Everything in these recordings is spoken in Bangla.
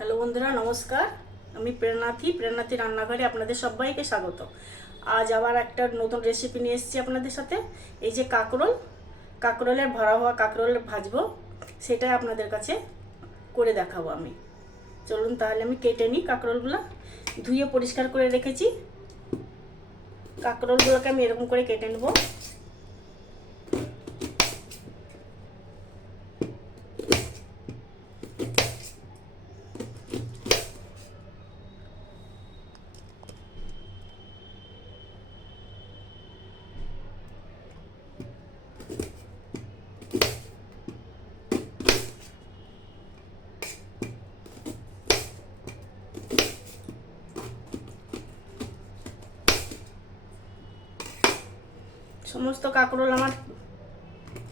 হ্যালো বন্ধুরা, নমস্কার। আমি প্রেরণাথি রান্নাঘরে আপনাদের সবাইকে স্বাগত। আজ আবার একটা নতুন রেসিপি নিয়ে এসেছি আপনাদের সাথে। এই যে কাঁকরোলের ভরা হওয়া কাঁকরোল ভাজবো, সেটাই আপনাদের কাছে করে দেখাবো আমি। চলুন তাহলে আমি কেটে নিই। কাঁকরোলগুলো ধুয়ে পরিষ্কার করে রেখেছি। কাঁকরোলগুলোকে আমি এরকম করে কেটে নেব। সমস্ত কাঁকরোল আমার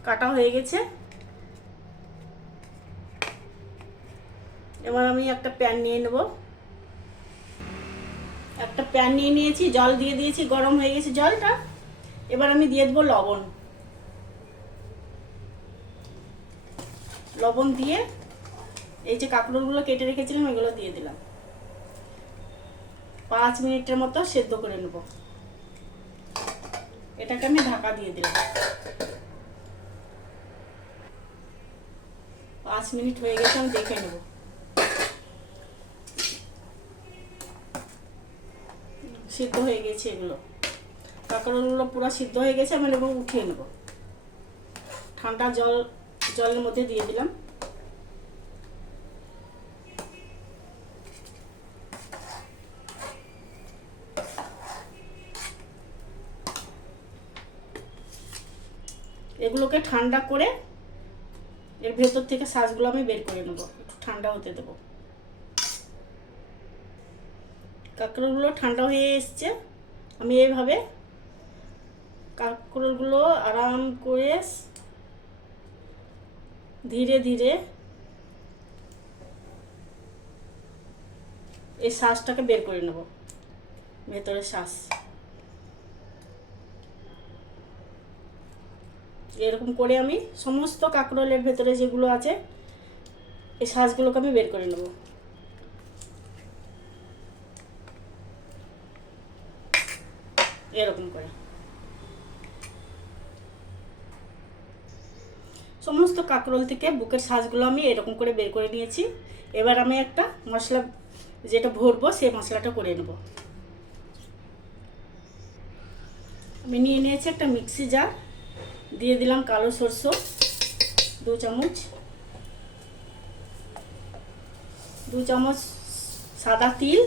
কাটা হয়ে গেছে। এবার আমি একটা প্যান নিয়ে নেব। একটা প্যান নিয়ে নিয়েছি, জল দিয়ে দিয়েছি, গরম হয়ে গেছে জলটা। এবার আমি দিয়ে দেবো লবণ দিয়ে এই যে কাঁকরোলগুলো কেটে রেখেছিলাম এগুলো দিয়ে দিলাম। 5 মিনিটের মতো সেদ্ধ করে নেব। এটাকে আমি ঢাকা দিয়ে দিলাম। 5 মিনিট হয়ে গেছে, আমি দেখে নেব। সিদ্ধ হয়ে গেছে এগুলো, কাঁকরোলগুলো পুরো সিদ্ধ হয়ে গেছে। আমি এবার উঠিয়ে নেব। ঠান্ডা জলের মধ্যে দিয়ে দিলাম। এগুলোকে ঠান্ডা করে এর ভেতর থেকে শাঁসগুলো আমি বের করে নেব। একটু ঠান্ডা হতে দেবো। কাঁকরোলগুলো ঠান্ডা হয়ে এসছে। আমি এইভাবে কাঁকরোলগুলো আরাম করে ধীরে ধীরে এই শাঁসটাকে বের করে নেব, ভেতরের শাঁস। এরকম করে আমি সমস্ত কাঁকরোলের ভেতরে যেগুলো আছে এই শাঁসগুলোকে আমি বের করে নেব। এরকম করে সমস্ত কাঁকরোল থেকে বুকের শাঁসগুলো আমি এরকম করে বের করে নিয়েছি। এবার আমি একটা মশলা যেটা ভরবো সেই মশলাটা করে নেব। আমি নিয়ে নিয়েছি একটা মিক্সি জার। দিয়ে দিলাম কালো সরষে 2 চামচ, 2 চামচ সাদা তিল,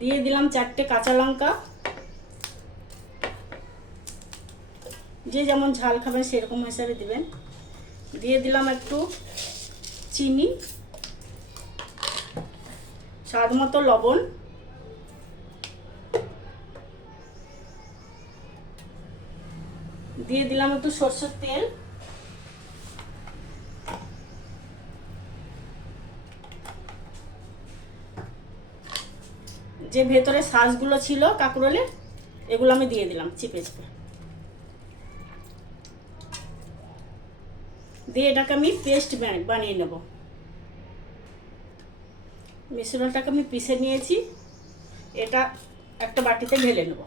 দিয়ে দিলাম 4টে কাঁচা লঙ্কা। যে যেমন ঝাল খাবেন সেরকম হিসাবে দিবেন। দিয়ে দিলাম একটু চিনি, স্বাদ মতো লবণ, দিয়ে দিলাম একটু সরষের তেল, যে ভেতরে শাঁসগুলো ছিল কাঁকরোলের এগুলো আমি দিয়ে দিলাম চিপে চিপে। দিয়ে এটাকে আমি পেস্ট বানিয়ে নেব। মিশ্রণটাকে আমি পিষে নিয়েছি। এটা একটা বাটিতে ঢেলে নেব।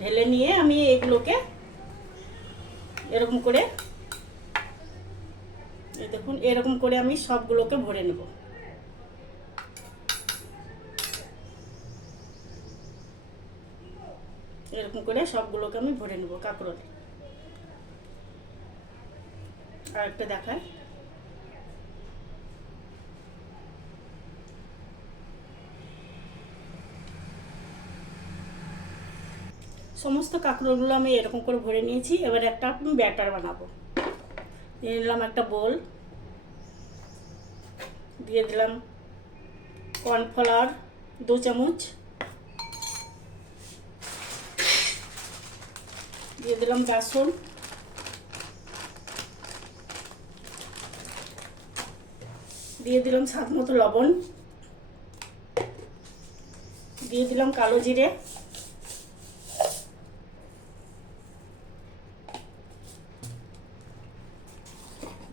ঢেলে নিয়ে আমি এগুলোকে এরকম করে, এই দেখুন এরকম করে আমি সবগুলোকে ভরে নেব। এরকম করে সবগুলোকে আমি ভরে নেব কাঁকরোল। আর একটা দেখায়, সমস্ত কাঁকরোলগুলো আমি এরকম করে ভরে নিয়েছি। এবার একটা ব্যাটার বানাবো। নিয়ে নিলাম একটা বোল, দিয়ে দিলাম কর্নফ্লাওয়ার 2 চামচ, দিয়ে দিলাম বেসন, দিয়ে দিলাম স্বাদ মতো লবণ, দিয়ে দিলাম কালো জিরে,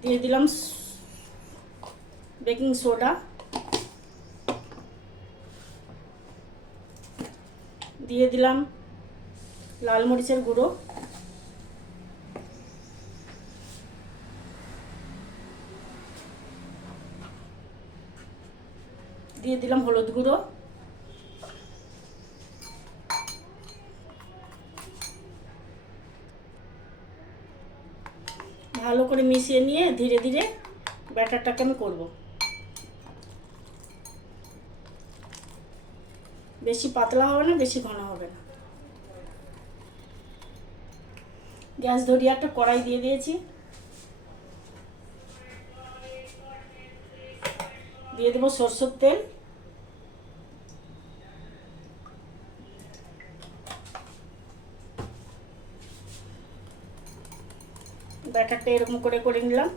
দিয়ে দিলাম বেকিং সোডা, দিয়ে দিলাম লাল মরিচের গুঁড়ো, দিয়ে দিলাম হলুদ গুঁড়ো, ভালো করে মিশিয়ে নিয়ে ধীরে ধীরে ব্যাটারটাকে আমি করব। বেশি পাতলা হবে না, বেশি ঘন হবে না। গ্যাস ধরিয়ে একটা কড়াই দিয়ে দিয়েছি, দিয়ে দেবো সরষের তেল, ব্যাটারটা এরকম করে করে নিলাম।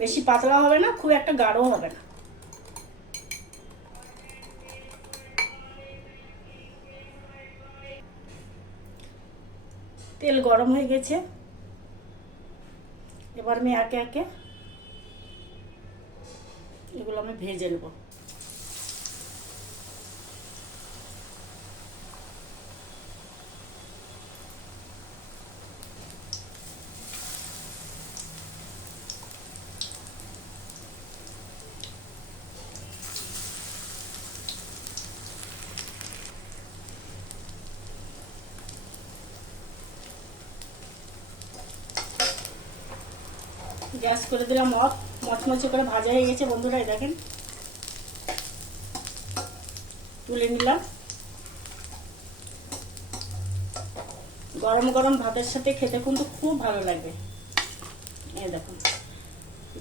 বেশি পাতলা হবে না, খুব একটা গাঢ় হবে না। তেল গরম হয়ে গেছে, এবার আমি একে একে এগুলো আমি ভেজে নেব। গ্যাস করে দিলাম অফ। মচমচে করে ভাজা হয়ে গেছে বন্ধুরা, এই দেখেন তুলে নিলাম। গরম গরম ভাতের সাথে খেতে কিন্তু খুব ভালো লাগবে। এই দেখুন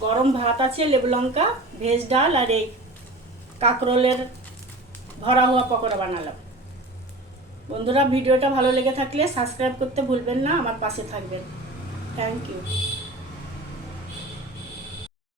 গরম ভাত আছে, লেবু লঙ্কা, ভেজ ডাল আর এই কাঁকরোলের ভরা হওয়া পকোড়া বানালাম। বন্ধুরা ভিডিওটা ভালো লেগে থাকলে সাবস্ক্রাইব করতে ভুলবেন না, আমার পাশে থাকবেন। Thank you.